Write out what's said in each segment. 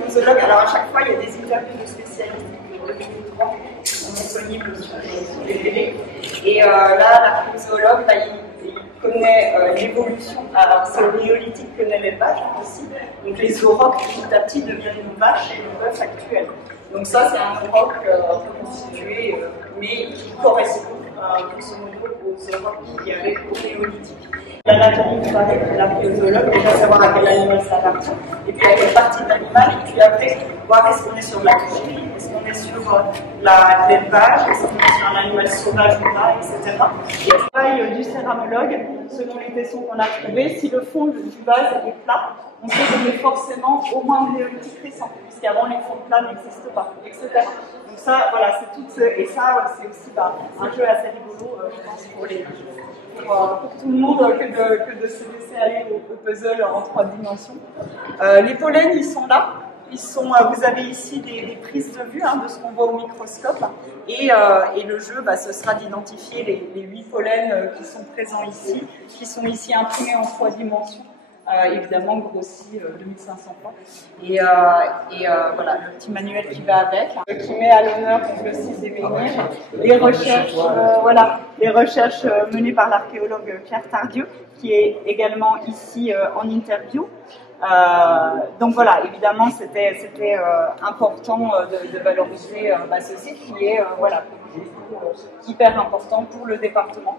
l'archéologue. Alors à chaque fois, il y a des interviews de spécialistes disponibles sur les télés. Et là, l'archéologue, il connaît l'évolution. Alors c'est le néolithique qui connaît l'élevage aussi. Donc les aurochs petit à petit deviennent nos vaches et nos bœufs actuels. Donc ça, c'est un auroch reconstitué, mais qui correspond grosso modo aux aurochs qu'il y avait au néolithique. L'anatomie du l'archéologue, déjà savoir à quel animal ça appartient, et puis à quelle partie de l'animal, et puis après voir est-ce qu'on est sur la coucherie, est-ce qu'on est sur l'élevage, est-ce qu'on est sur un animal sauvage ou pas, etc. Et le travail du céramologue, selon les tessons qu'on a trouvés, si le fond du vase est plat, on sait qu'on est forcément au moins au néolithique récent, puisqu'avant les fonds plats n'existent pas, etc. Donc ça, voilà, c'est tout, et ça, c'est aussi un jeu assez rigolo, je pense, pour tout le monde que de se laisser aller au puzzle en 3 dimensions. Les pollens, ils sont là. Vous avez ici des prises de vue de ce qu'on voit au microscope. Et le jeu, ce sera d'identifier les 8 pollens qui sont présents ici, qui sont ici imprimés en 3 dimensions. Évidemment grossi 2500 fois. Et voilà, le petit manuel qui va avec, qui met à l'honneur le site des menhirs, les recherches menées par l'archéologue Pierre Tardieu, qui est également ici en interview. Donc voilà, évidemment, c'était important de valoriser ce site qui est hyper important pour le département.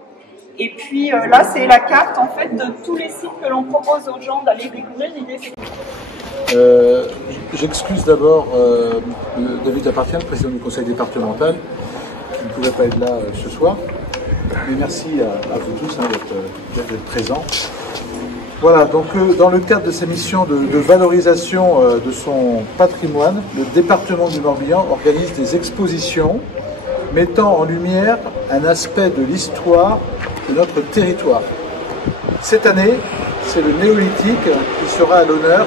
Et puis là, c'est la carte en fait de tous les sites que l'on propose aux gens d'aller découvrir. L'idée, c'est j'excuse d'abord David Lapartien, le président du conseil départemental, qui ne pouvait pas être là ce soir. Mais merci à vous tous d'être présents. Voilà, donc dans le cadre de ces missions de valorisation de son patrimoine, le département du Morbihan organise des expositions mettant en lumière un aspect de l'histoire de notre territoire. Cette année, c'est le néolithique qui sera à l'honneur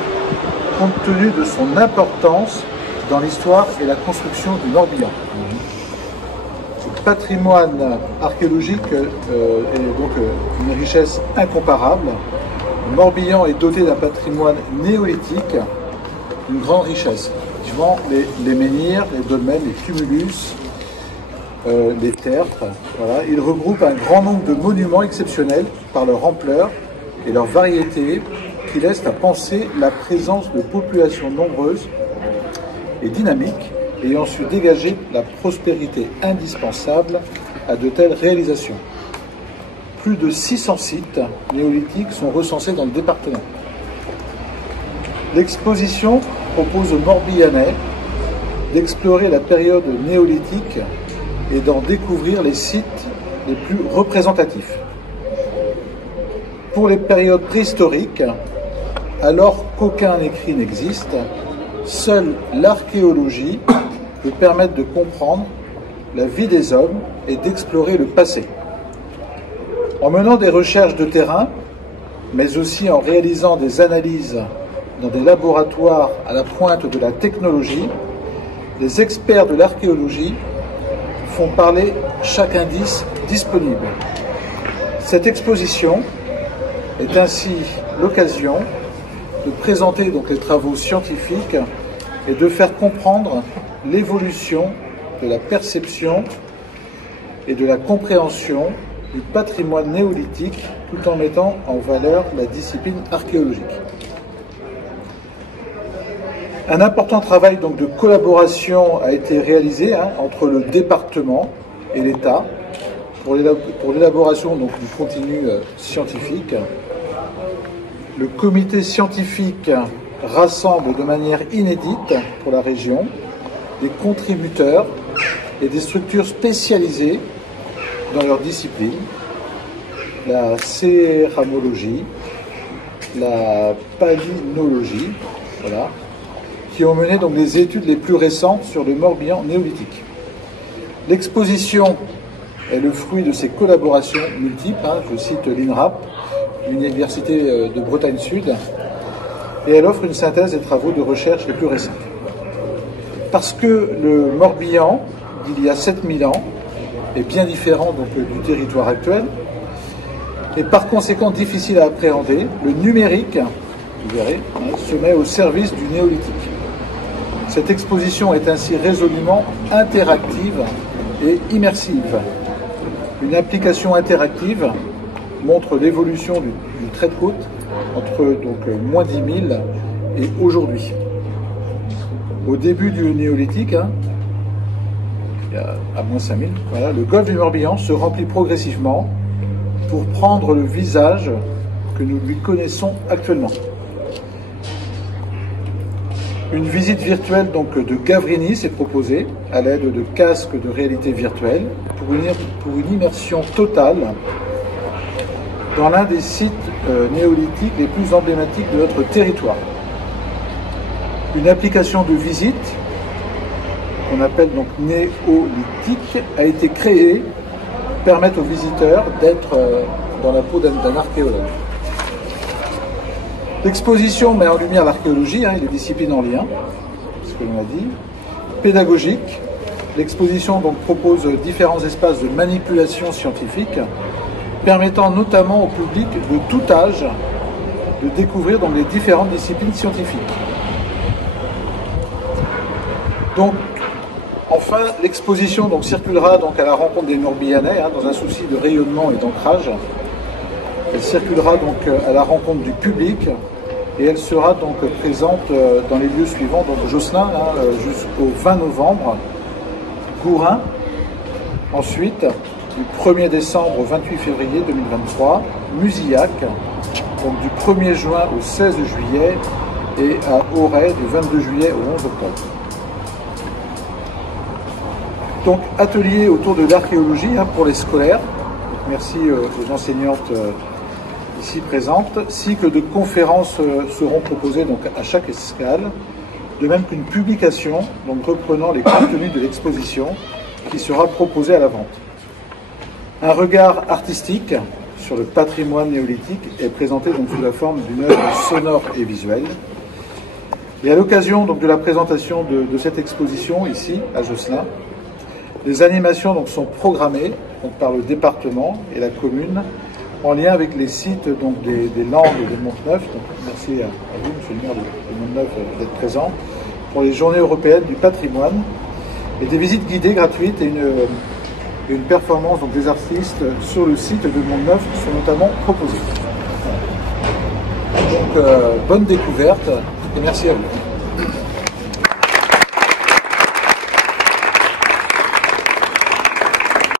compte tenu de son importance dans l'histoire et la construction du Morbihan. Le patrimoine archéologique est donc une richesse incomparable. Le Morbihan est doté d'un patrimoine néolithique, une grande richesse. Effectivement, les menhirs, les dolmens, les tumulus, les tertres, voilà. Ils regroupent un grand nombre de monuments exceptionnels par leur ampleur et leur variété qui laissent à penser la présence de populations nombreuses et dynamiques ayant su dégager la prospérité indispensable à de telles réalisations. Plus de 600 sites néolithiques sont recensés dans le département. L'exposition propose aux Morbihanais d'explorer la période néolithique et d'en découvrir les sites les plus représentatifs. Pour les périodes préhistoriques, alors qu'aucun écrit n'existe, seule l'archéologie peut permettre de comprendre la vie des hommes et d'explorer le passé. En menant des recherches de terrain, mais aussi en réalisant des analyses dans des laboratoires à la pointe de la technologie, les experts de l'archéologie font parler chaque indice disponible. Cette exposition est ainsi l'occasion de présenter donc les travaux scientifiques et de faire comprendre l'évolution de la perception et de la compréhension du patrimoine néolithique tout en mettant en valeur la discipline archéologique. Un important travail donc de collaboration a été réalisé entre le département et l'État pour l'élaboration du contenu scientifique. Le comité scientifique rassemble de manière inédite pour la région des contributeurs et des structures spécialisées dans leur discipline, la céramologie, la palynologie, voilà, qui ont mené donc les études les plus récentes sur le Morbihan néolithique. L'exposition est le fruit de ces collaborations multiples, je cite l'INRAP, l'Université de Bretagne Sud, et elle offre une synthèse des travaux de recherche les plus récents. Parce que le Morbihan, d'il y a 7000 ans, est bien différent donc, du territoire actuel, et par conséquent difficile à appréhender, le numérique, vous verrez, se met au service du néolithique. Cette exposition est ainsi résolument interactive et immersive. Une application interactive montre l'évolution du trait de côte entre moins 10 000 et aujourd'hui. Au début du néolithique, à moins 5 000, voilà, le golfe du Morbihan se remplit progressivement pour prendre le visage que nous lui connaissons actuellement. Une visite virtuelle de Gavrini s'est proposée à l'aide de casques de réalité virtuelle pour une immersion totale dans l'un des sites néolithiques les plus emblématiques de notre territoire. Une application de visite, qu'on appelle donc néolithique, a été créée pour permettre aux visiteurs d'être dans la peau d'un archéologue. L'exposition met en lumière l'archéologie et les disciplines en lien, ce que l'on a dit. Pédagogique, l'exposition propose différents espaces de manipulation scientifique, permettant notamment au public de tout âge de découvrir les différentes disciplines scientifiques. Donc, enfin, l'exposition circulera à la rencontre des Morbihanais, dans un souci de rayonnement et d'ancrage. Elle circulera à la rencontre du public et elle sera présente dans les lieux suivants, Josselin jusqu'au 20 novembre, Gourin, ensuite du 1er décembre au 28 février 2023, Musillac, du 1er juin au 16 juillet et à Auray du 22 juillet au 11 octobre. Donc, atelier autour de l'archéologie pour les scolaires. Merci aux enseignantes ici présentes. Cycle de conférences seront proposées à chaque escale, de même qu'une publication reprenant les contenus de l'exposition qui sera proposée à la vente. Un regard artistique sur le patrimoine néolithique est présenté sous la forme d'une œuvre sonore et visuelle. Et à l'occasion de la présentation de cette exposition ici à Josselin, les animations sont programmées par le département et la commune en lien avec les sites des Landes de Montneuf. Merci à vous, monsieur le maire de Montneuf, d'être présent pour les Journées européennes du patrimoine et des visites guidées gratuites et une performance des artistes sur le site de Montneuf sont notamment proposées. Donc bonne découverte et merci à vous.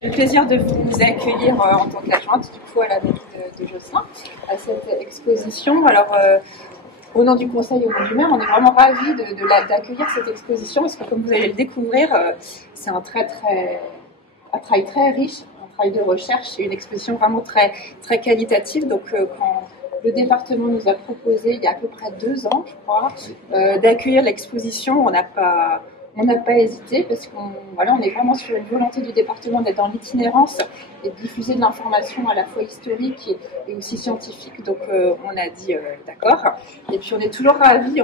J'ai le plaisir de vous accueillir en tant qu'adjointe à la mairie de Josselin à cette exposition. Alors, au nom du conseil et au nom du maire, on est vraiment ravis d'accueillir cette exposition parce que, comme vous allez le découvrir, c'est un travail très riche, un travail de recherche et une exposition vraiment très, très qualitative. Donc, quand le département nous a proposé, il y a à peu près 2 ans, je crois, d'accueillir l'exposition, on n'a pas hésité parce on est vraiment sur une volonté du département d'être dans l'itinérance et de diffuser de l'information à la fois historique et aussi scientifique. Donc on a dit d'accord. Et puis on est toujours ravis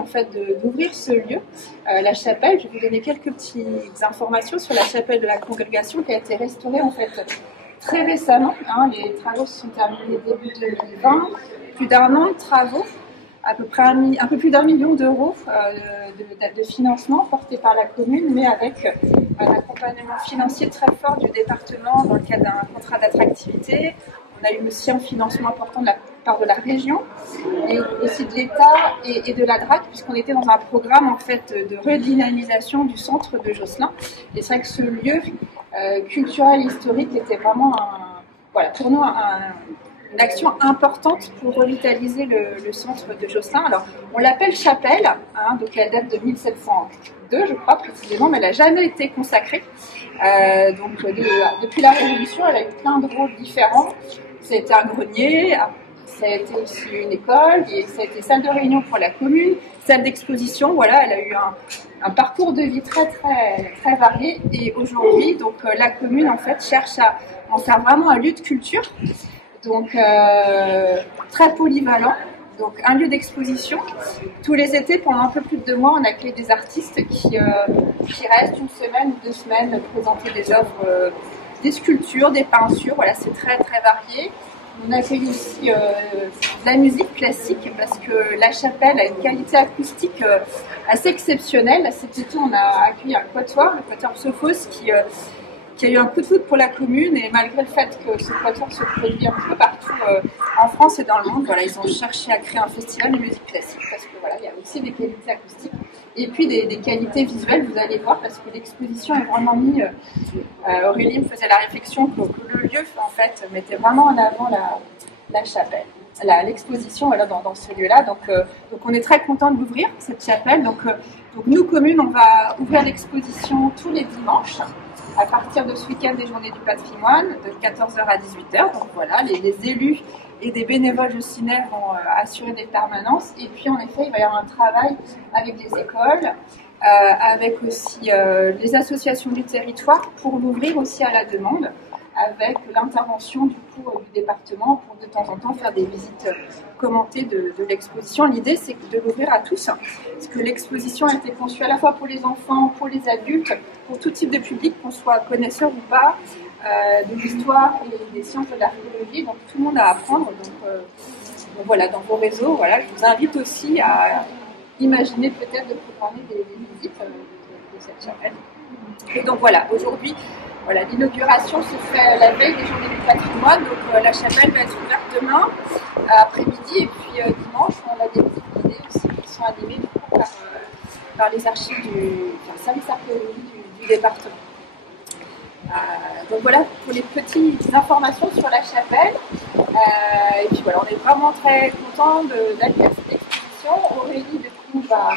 d'ouvrir ce lieu, la chapelle. Je vais vous donner quelques petites informations sur la chapelle de la congrégation qui a été restaurée très récemment. Les travaux se sont terminés début 2020. Plus d'1 an de travaux. À peu près un peu plus d'1 million d'euros de financement porté par la commune, mais avec un accompagnement financier très fort du département dans le cadre d'un contrat d'attractivité. On a eu aussi un financement important de la part de la région et aussi de l'État et de la DRAC, puisqu'on était dans un programme de redynamisation du centre de Josselin. Et c'est vrai que ce lieu culturel historique était vraiment pour nous une action importante pour revitaliser le centre de Josselin. Alors, on l'appelle chapelle, donc elle date de 1702, je crois précisément, mais elle n'a jamais été consacrée. Depuis la Révolution, elle a eu plein de rôles différents. Ça a été un grenier, ça a été aussi une école, et ça a été salle de réunion pour la commune, salle d'exposition. Voilà, elle a eu un parcours de vie très, très, très varié. Et aujourd'hui, la commune cherche à en faire vraiment un lieu de culture. Donc très polyvalent, donc un lieu d'exposition. Tous les étés, pendant un peu plus de 2 mois, on accueille des artistes qui restent 1 semaine ou 2 semaines présenter des œuvres, des sculptures, des peintures. Voilà, c'est très très varié. On accueille aussi de la musique classique parce que la chapelle a une qualité acoustique assez exceptionnelle. Cet été, on a accueilli un quatuor, le quatuor Sophos, qui a eu un coup de foudre pour la commune, et malgré le fait que ce quatuor se produit un peu partout en France et dans le monde, voilà, ils ont cherché à créer un festival de musique classique parce que voilà, il y a aussi des qualités acoustiques et puis des qualités visuelles, vous allez voir, parce que l'exposition est vraiment mise. Aurélie me faisait la réflexion que le lieu en fait mettait vraiment en avant la chapelle. L'exposition voilà, dans ce lieu-là. Donc on est très content de l'ouvrir, cette chapelle. Donc nous, commune, on va ouvrir l'exposition tous les dimanches à partir de ce week-end des Journées du patrimoine, de 14h à 18h. Donc voilà, les élus et des bénévoles josselinaires vont assurer des permanences. Et puis en effet, il va y avoir un travail avec les écoles, avec aussi les associations du territoire pour l'ouvrir aussi à la demande, avec l'intervention du département pour de temps en temps faire des visites commentées de l'exposition. L'idée, c'est de l'ouvrir à tous, parce que l'exposition a été conçue à la fois pour les enfants, pour les adultes, pour tout type de public, qu'on soit connaisseur ou pas, de l'histoire et des sciences de l'archéologie. Donc tout le monde a à apprendre. Donc voilà, dans vos réseaux, voilà, je vous invite aussi à imaginer peut-être de programmer des visites de cette chapelle. Et donc voilà, aujourd'hui, voilà, l'inauguration se fait la veille des Journées du patrimoine, donc la chapelle va être ouverte demain après-midi, et puis dimanche on a des petites guidées aussi qui sont animées par les archives du service archéologie du département. Donc voilà pour les petites informations sur la chapelle. Et puis voilà, on est vraiment très content d'accueillir cette exposition. Aurélie du coup va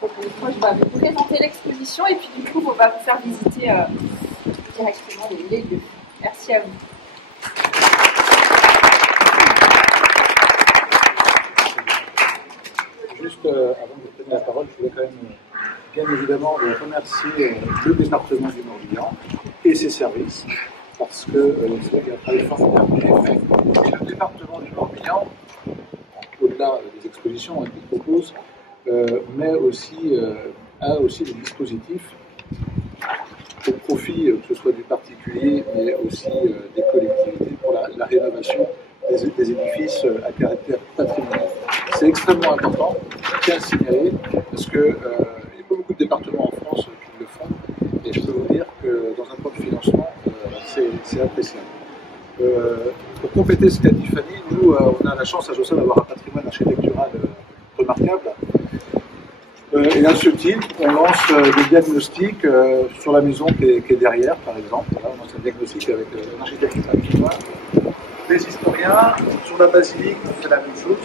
vous présenter l'exposition, et puis du coup on va vous faire visiter directement les lieux. Merci à vous. Juste avant de vous donner la parole, je voulais quand même bien évidemment remercier le département du Morbihan et ses services, parce que c'est vrai qu'il y a un travail formidable qui est fait. Et le département du Morbihan, au-delà des expositions qu'il propose, mais aussi, a aussi des dispositifs au profit, que ce soit du particulier, mais aussi des collectivités, pour la rénovation des édifices à caractère patrimonial. C'est extrêmement important, je tiens à le signaler, parce qu'il n'y a pas beaucoup de départements en France qui le font, et je peux vous dire que dans un plan de financement, c'est appréciable. Pour compléter ce qu'a dit Fanny, nous, on a la chance à Josselin d'avoir un patrimoine architectural remarquable. Et à ce titre, on lance des diagnostics sur la maison qui est derrière, par exemple. Là, on lance un diagnostic avec un architecte patrimoine. Les historiens, sur la basilique, on fait la même chose.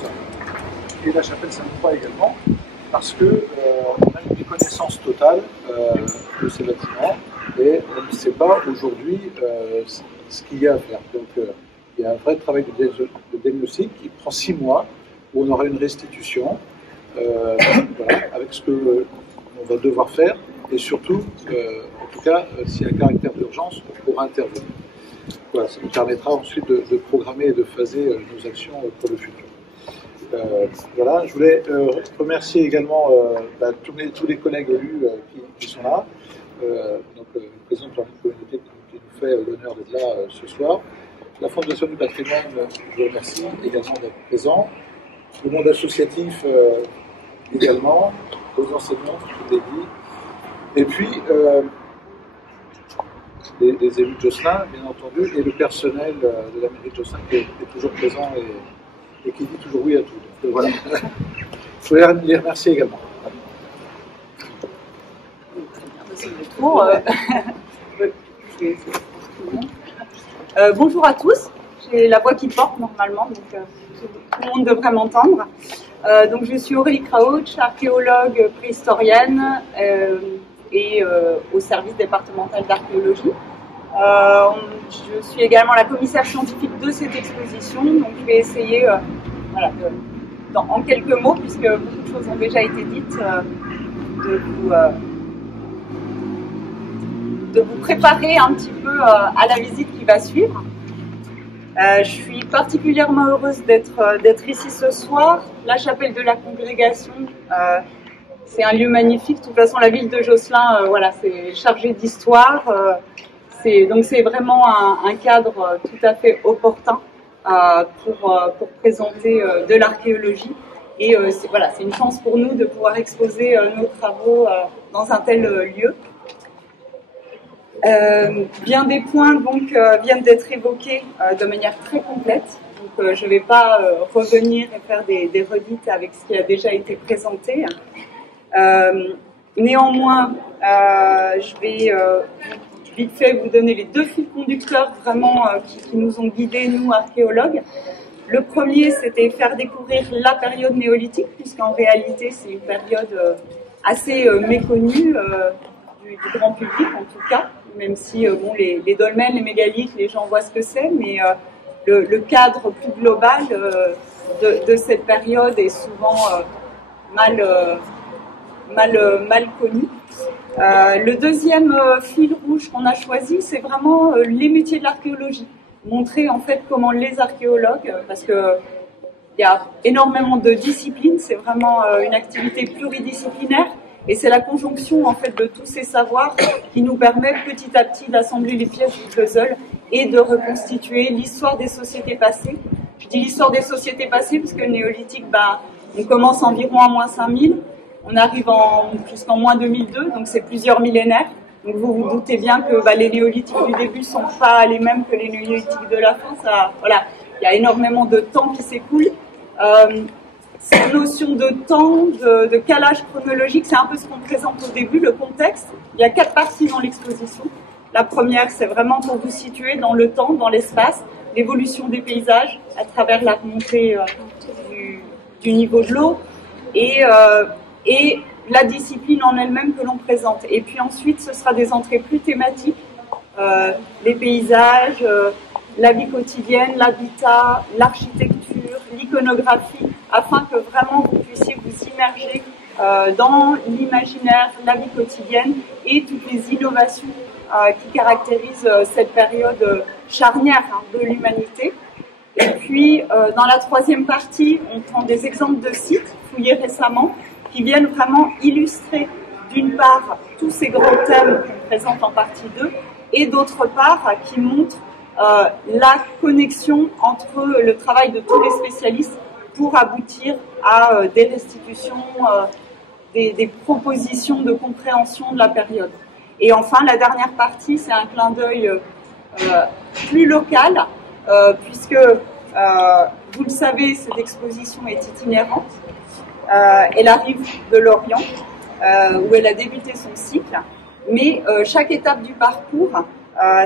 Et la chapelle Sainte-Croix également, parce qu'on a une méconnaissance totale de ces bâtiments et on ne sait pas aujourd'hui ce qu'il y a à faire. Donc il y a un vrai travail de diagnostic qui prend 6 mois, où on aura une restitution. Voilà, avec ce qu'on va devoir faire, et surtout, en tout cas, s'il y a un caractère d'urgence, on pourra intervenir. Voilà, ça nous permettra ensuite de programmer et de phaser nos actions pour le futur. Voilà, je voulais remercier également tous les collègues élus qui sont là, donc le président de la communauté qui nous fait l'honneur d'être là ce soir. La Fondation du patrimoine, je vous remercie également d'être présent. Le monde associatif également, aux enseignants, je l'ai dit, et puis les élus de Josselin, bien entendu, et le personnel de la mairie de Josselin qui est toujours présent et qui dit toujours oui à tout. Donc voilà. Je voulais les remercier également. Bonjour à tous, j'ai la voix qui porte normalement, donc tout le monde devrait m'entendre. Donc je suis Aurélie Crouch, archéologue préhistorienne et au service départemental d'archéologie. Je suis également la commissaire scientifique de cette exposition, donc je vais essayer, en quelques mots, puisque beaucoup de choses ont déjà été dites, de vous préparer un petit peu à la visite qui va suivre. Je suis particulièrement heureuse d'être ici ce soir. La chapelle de la congrégation, c'est un lieu magnifique. De toute façon, la ville de Josselin, c'est chargé d'histoire. Donc c'est vraiment un cadre tout à fait opportun pour présenter de l'archéologie. Et c'est une chance pour nous de pouvoir exposer nos travaux dans un tel lieu. Bien des points donc viennent d'être évoqués de manière très complète. Donc je ne vais pas revenir et faire des redites avec ce qui a déjà été présenté. Néanmoins, je vais vite fait vous donner les deux fils conducteurs vraiment qui nous ont guidés, nous archéologues. Le premier, c'était faire découvrir la période néolithique, puisqu'en réalité, c'est une période assez méconnue du grand public, en tout cas, même si les dolmens, les mégalithes, les gens voient ce que c'est, mais le cadre plus global de cette période est souvent mal connu. Le deuxième fil rouge qu'on a choisi, c'est vraiment les métiers de l'archéologie. Montrer en fait comment les archéologues, parce que il y a énormément de disciplines, c'est vraiment une activité pluridisciplinaire et c'est la conjonction en fait de tous ces savoirs qui nous permet petit à petit d'assembler les pièces du puzzle et de reconstituer l'histoire des sociétés passées. Je dis l'histoire des sociétés passées parce que le néolithique, on commence environ à moins 5000, on arrive jusqu'en moins 2002, donc c'est plusieurs millénaires. Donc vous vous doutez bien que les néolithiques du début ne sont pas les mêmes que les néolithiques de la fin. Il y a énormément de temps qui s'écoule. Cette notion de temps, de calage chronologique, c'est un peu ce qu'on présente au début, le contexte. Il y a 4 parties dans l'exposition. La première, c'est vraiment pour vous situer dans le temps, dans l'espace, l'évolution des paysages à travers la remontée du niveau de l'eau et la discipline en elle-même que l'on présente. Et puis ensuite, ce sera des entrées plus thématiques, les paysages, la vie quotidienne, l'habitat, l'architecture, l'iconographie, afin que vraiment vous puissiez vous immerger dans l'imaginaire, la vie quotidienne et toutes les innovations qui caractérisent cette période charnière de l'humanité. Et puis, dans la troisième partie, on prend des exemples de sites fouillés récemment qui viennent vraiment illustrer, d'une part, tous ces grands thèmes qu'on présente en partie 2, et d'autre part, qui montrent la connexion entre le travail de tous les spécialistes pour aboutir à des restitutions, des propositions de compréhension de la période. Et enfin, la dernière partie, c'est un clin d'œil plus local, puisque, vous le savez, cette exposition est itinérante. Elle arrive de Lorient, où elle a débuté son cycle, mais chaque étape du parcours,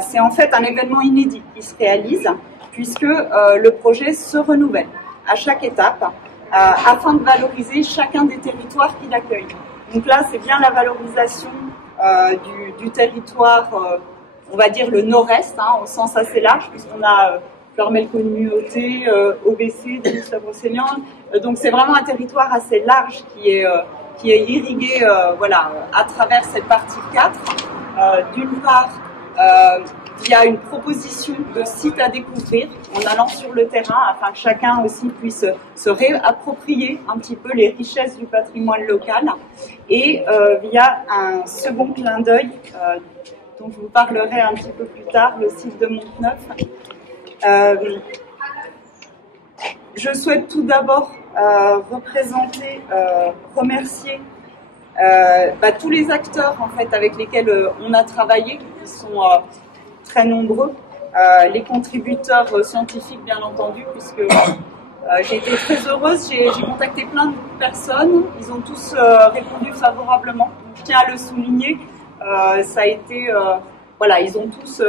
c'est en fait un événement inédit qui se réalise, puisque le projet se renouvelle à chaque étape, afin de valoriser chacun des territoires qu'il accueille. Donc là, c'est bien la valorisation du territoire, on va dire le nord-est, au sens assez large, puisqu'on a Fleurmel-Communauté, OBC, Denis-la-Brocéliande. Donc c'est vraiment un territoire assez large qui est irrigué à travers cette partie 4. D'une part, il y a une proposition de sites à découvrir en allant sur le terrain afin que chacun aussi puisse se réapproprier un petit peu les richesses du patrimoine local. Et il y a un second clin d'œil dont je vous parlerai un petit peu plus tard, le site de Monteneuf. Je souhaite tout d'abord remercier tous les acteurs en fait avec lesquels on a travaillé, qui sont très nombreux, les contributeurs scientifiques bien entendu, puisque j'ai été très heureuse, j'ai contacté plein de personnes, ils ont tous répondu favorablement. Donc, je tiens à le souligner, ça a été, ils ont tous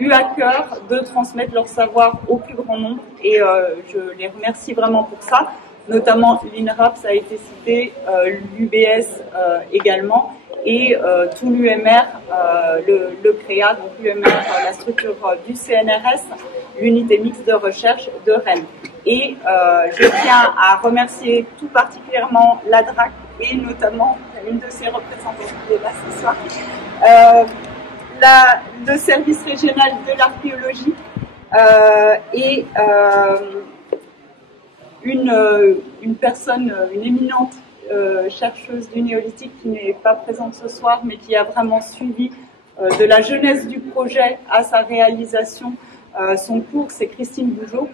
eu à cœur de transmettre leur savoir au plus grand nombre et je les remercie vraiment pour ça. Notamment l'INRAP, ça a été cité, l'UBS également, et tout l'UMR, le CREA, donc l'UMR, la structure du CNRS, l'unité mixte de recherche de Rennes. Et je tiens à remercier tout particulièrement la DRAC et notamment une de ses représentantes qui est là ce soir, le service régional de l'archéologie et une personne, une éminente chercheuse du néolithique qui n'est pas présente ce soir, mais qui a vraiment suivi de la jeunesse du projet à sa réalisation son cours, c'est Christine Bougeot.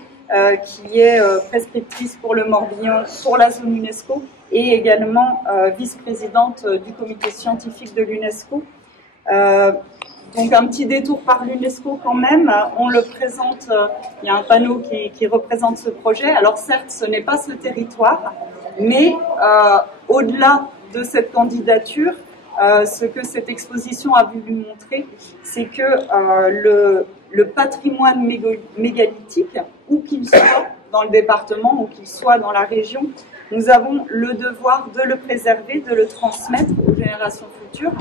qui est prescriptrice pour le Morbihan pour la zone UNESCO et également vice-présidente du comité scientifique de l'UNESCO. Donc un petit détour par l'UNESCO quand même, on le présente, il y a un panneau qui représente ce projet. Alors certes, ce n'est pas ce territoire, mais au-delà de cette candidature, ce que cette exposition a voulu montrer, c'est que le patrimoine mégalithique, où qu'il soit dans le département, où qu'il soit dans la région, nous avons le devoir de le préserver, de le transmettre aux générations futures.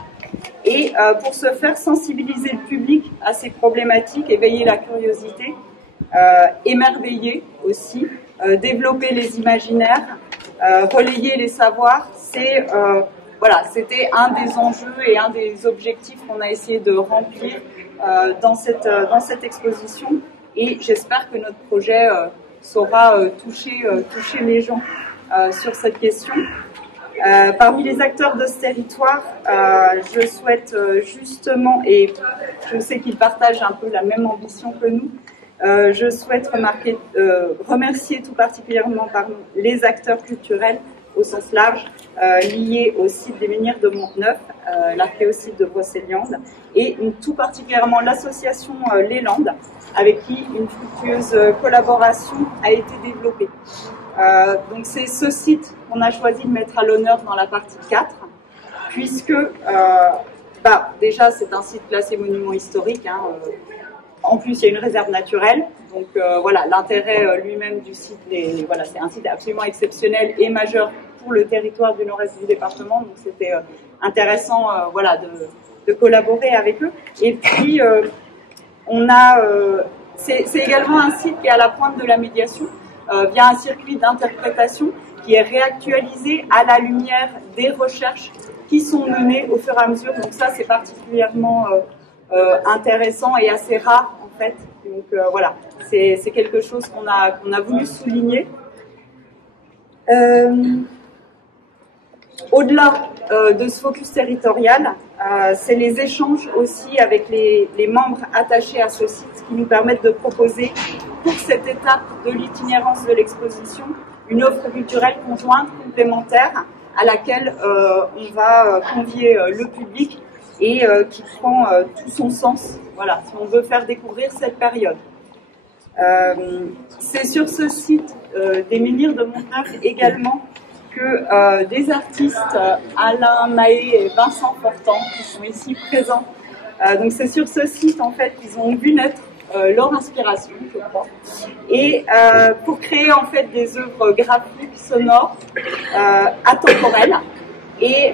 Et pour ce faire, sensibiliser le public à ces problématiques, éveiller la curiosité, émerveiller aussi, développer les imaginaires, relayer les savoirs, voilà, c'était un des enjeux et un des objectifs qu'on a essayé de remplir dans cette exposition. Et j'espère que notre projet saura toucher les gens sur cette question. Parmi les acteurs de ce territoire, je souhaite justement, et je sais qu'ils partagent un peu la même ambition que nous, je souhaite remercier tout particulièrement les acteurs culturels au sens large, liés au site des menhirs de Montneuf, l'archéosite de Brocéliande, et tout particulièrement l'association Les Landes, avec qui une fructueuse collaboration a été développée. Donc c'est ce site qu'on a choisi de mettre à l'honneur dans la partie 4, puisque déjà c'est un site classé monument historique, hein, en plus il y a une réserve naturelle, donc voilà, l'intérêt lui-même du site, voilà, c'est un site absolument exceptionnel et majeur pour le territoire du nord-est du département, donc c'était intéressant voilà, de collaborer avec eux. Et puis on a, c'est également un site qui est à la pointe de la médiation, via un circuit d'interprétation qui est réactualisé à la lumière des recherches qui sont menées au fur et à mesure. Donc ça, c'est particulièrement intéressant et assez rare en fait. Donc voilà, c'est quelque chose qu'on a voulu souligner. Au-delà de ce focus territorial, c'est les échanges aussi avec les membres attachés à ce site qui nous permettent de proposer pour cette étape de l'itinérance de l'exposition une offre culturelle conjointe, complémentaire, à laquelle on va convier le public et qui prend tout son sens, voilà, si on veut faire découvrir cette période. C'est sur ce site des menhirs de Montneuf également que des artistes, Alain Mahé et Vincent Portant, qui sont ici présents, donc c'est sur ce site en fait qu'ils ont vu naître leur inspiration, je crois, et pour créer en fait des œuvres graphiques, sonores, atemporelles, et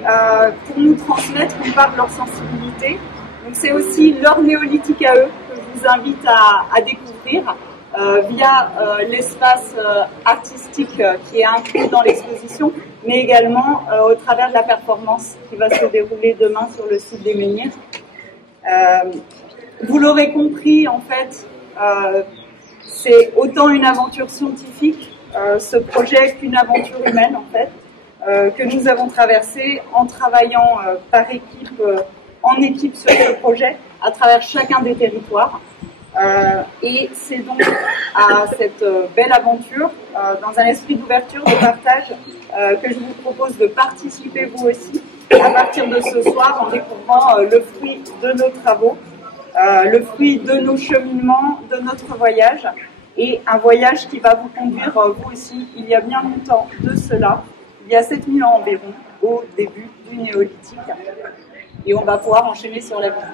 pour nous transmettre une part de leur sensibilité. Donc c'est aussi leur néolithique à eux que je vous invite à découvrir via l'espace artistique qui est inclus dans l'exposition, mais également au travers de la performance qui va se dérouler demain sur le site des menhirs. Vous l'aurez compris, en fait, c'est autant une aventure scientifique, ce projet, qu'une aventure humaine, en fait, que nous avons traversé en travaillant par équipe, en équipe sur ce projet, à travers chacun des territoires. Et c'est donc à cette belle aventure, dans un esprit d'ouverture, de partage, que je vous propose de participer vous aussi, à partir de ce soir, en découvrant le fruit de nos travaux, le fruit de nos cheminements, de notre voyage, et un voyage qui va vous conduire, vous aussi, il y a bien longtemps de cela, il y a 7000 ans environ, au début du néolithique, et on va pouvoir enchaîner sur la visite.